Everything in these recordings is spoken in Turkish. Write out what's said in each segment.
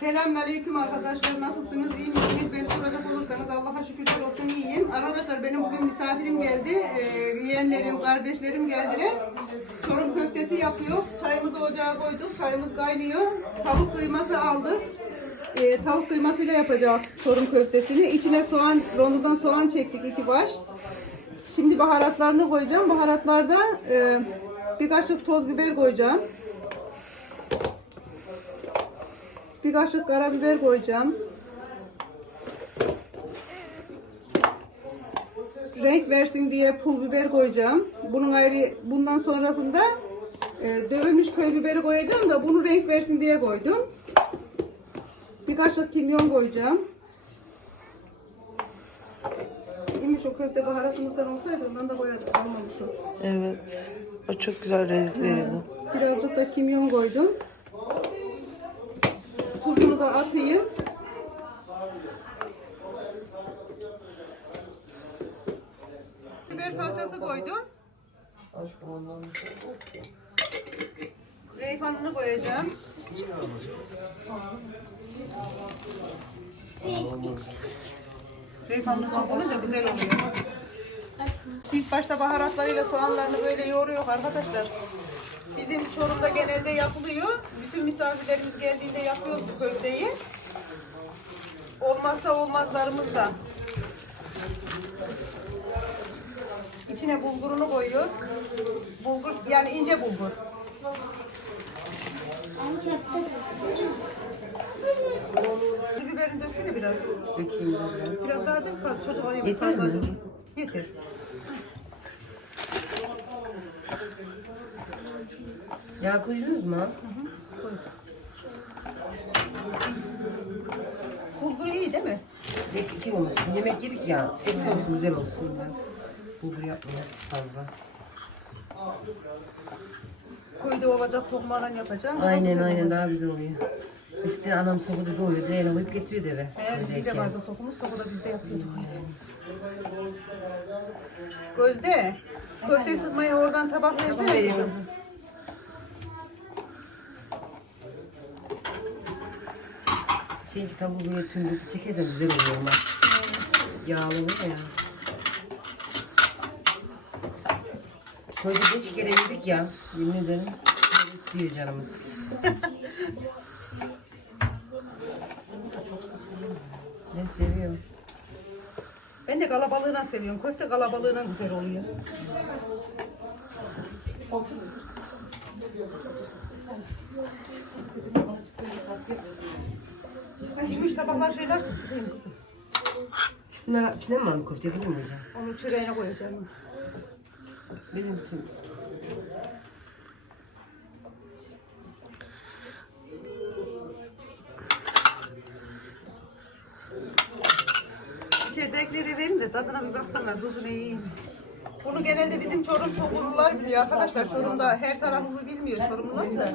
Selamünaleyküm arkadaşlar. Nasılsınız? İyi misiniz? Beni soracak olursanız Allah'a şükürler olsun iyiyim. Arkadaşlar benim bugün misafirim geldi. Ee, yeğenlerim, kardeşlerim geldiler. Çorum köftesi yapıyor. Çayımızı ocağa koyduk. Çayımız kaynıyor. Tavuk kıyması aldık. Ee, tavuk kıymasıyla yapacağız Çorum köftesini. İçine soğan, rondodan soğan çektik iki baş. Şimdi baharatlarını koyacağım. Baharatlarda e, bir kaşık toz biber koyacağım. Bir kaşık karabiber koyacağım. Renk versin diye pul biber koyacağım. Bunun ayrı bundan sonrasında e, dövülmüş köy biberi koyacağım da bunu renk versin diye koydum. Bir kaşık kimyon koyacağım. İmiş o köfte baharatımızdan olsaydı ondan da koyardık. Almamış o. Evet. O çok güzel renkliydi. Birazcık da kimyon koydum. Tuzunu da atayım. Biber salçası koydum. Reyhanını koyacağım. Reyhanlı çok olunca güzel oluyor. İlk başta baharatlarıyla soğanlarını böyle yoğuruyor arkadaşlar. Bizim Çorum'da genelde yapılıyor. Bütün misafirlerimiz geldiğinde yapıyoruz bu köfteyi. Olmazsa olmazlarımız da. İçine bulgurunu koyuyoruz. Bulgur yani ince bulgur. Pul biberini döksene biraz. Dökeyim biraz. Biraz daha dök. fazla Çocuk ayıp. Yeter mi? Yeter. Yağ koydunuz mu? Bulgur iyi değil mi? Pek içim olmasın. Yemek yedik ya. Etli olsun, güzel olsun biraz. Bulgur yapmayın fazla. Koydu ovacak tokmağına yapacaksın. Aynen aynen daha güzel oluyor. İşte anam sobada doğuyor. Leğene koyup getiriyordu eve. He, bizde de vardı sokumuz, sokuda biz de yapıyorduk. Gözde, köfte sıkmayı oradan tabak versene Vereyim kızım. Şey tavuğu böyle tümlükü çekersen güzel oluyor ama. Yağlı olur ya. Koydu beş kere yedik ya. Yemin ederim. Böyle istiyor canımız. ne seviyorum. Ben de kalabalığına seviyorum. Köfte kalabalığına güzel oluyor. Ay, Yumuş tabaklar şeyler sıkayım kızım. Şunlar içine mi var köfte yapayım mı hocam? Onu çöreğine koyacağım. Benim bütün kızım. İçeridekileri verin de tadına bir baksana tuzu ne iyi mi? Bunu genelde bizim Çorum Çorumlular biliyor arkadaşlar. Çorum'da her tarafımızı bilmiyor Çorumlular da.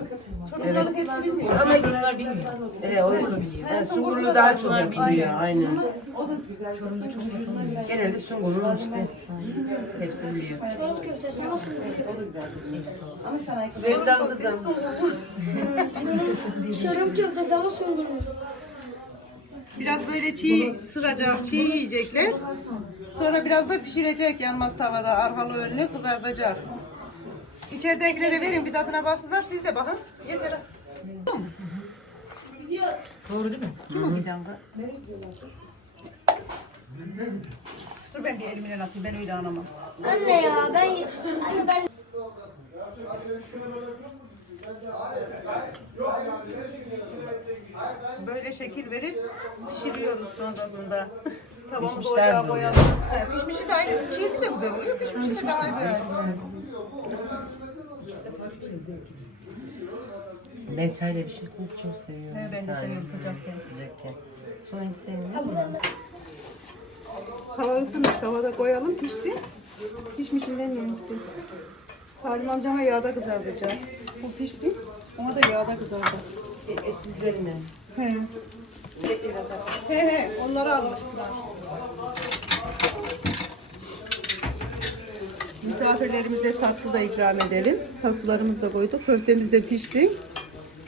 Çorumluların hepsi bilmiyor. Ama evet, o, evet, sungurlu daha çok yapılıyor. Aynen. Genelde sungurlu işte. Hepsi biliyor. Çorum köftesi nasıl? Verdan kızım. Çorum köftesi ama sungurlu. Biraz böyle çiğ sıracak, çiğ yiyecekler. Sonra biraz da pişirecek yanmaz tavada. Arkalı önlü kızartacak. İçeridekilere verin bir tadına baksınlar. Siz de bakın. Yeter. Doğru değil mi? Kim o giden kız? Dur ben bir elimle atayım. Ben öyle anlamam. Anne ya ben anne ben Böyle şekil verip pişiriyoruz sonrasında. Tavamızı Pişmişler ocağa de koyalım. Evet, pişmişi de aynı. Çiğsi de güzel oluyor. Pişmişi de daha güzel. Ben çayla pişmesini çok seviyorum. Evet, ben de seviyorum sıcakken. Sıcakken. Soğanı sevmiyorum ama. Hava ısınmış. Havada koyalım pişsin. Pişmişinden yensin. Salim amcama yağda kızartacak. Bu pişsin. Ona da yağda kızartacak. Şey, etsizlerinden. He. He he. Onları almıştılar. Misafirlerimize tatlı da ikram edelim. Tatlılarımızı da koyduk. Köftemiz de pişti.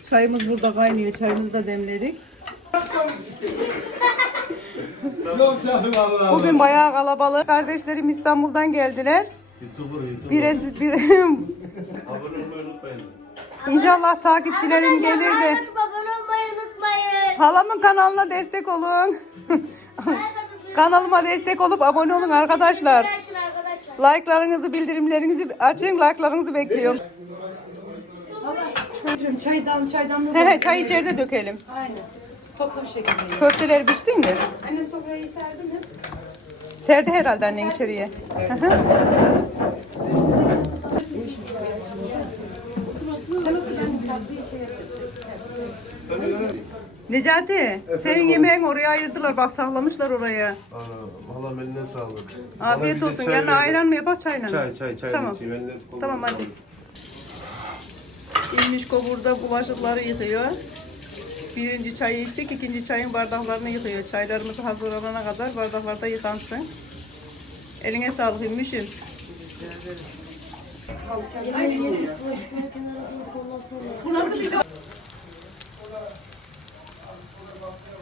Çayımız burada kaynıyor. Çayımızı da demledik. Bugün bayağı kalabalık. Kardeşlerim İstanbul'dan geldiler. YouTuber, YouTuber. Bir, bir Abone olmayı unutmayın. İnşallah takipçilerim gelir de Abone olmayı unutmayın. Halamın kanalına destek olun. Kanalıma destek olup abone olun arkadaşlar. Like'larınızı, bildirimlerinizi açın. Like'larınızı bekliyorum. Çaydan çaydan He he, Çay içeride dökelim. Aynen. Toplu bir şekilde. Köfteler pişsin de. Annem sofrayı serdi mi? Serdi herhalde annen içeriye. Hı hı. Necati, senin yemeğini oraya ayırdılar. Bak saklamışlar oraya. Ana, valla eline sağlık. Afiyet Bana bir de olsun. çay Yanına ayran mı yapak çayla mı? Çay, çay, çay. Tamam. içeyim. Eline koluna Tamam hadi. sağlık. İlmişko burada bulaşıkları yıkıyor. Birinci çayı içtik, ikinci çayın bardaklarını yıkıyor. Çaylarımız hazırlanana kadar bardaklar da yıkansın. Eline sağlık İlmiş'im. welcome.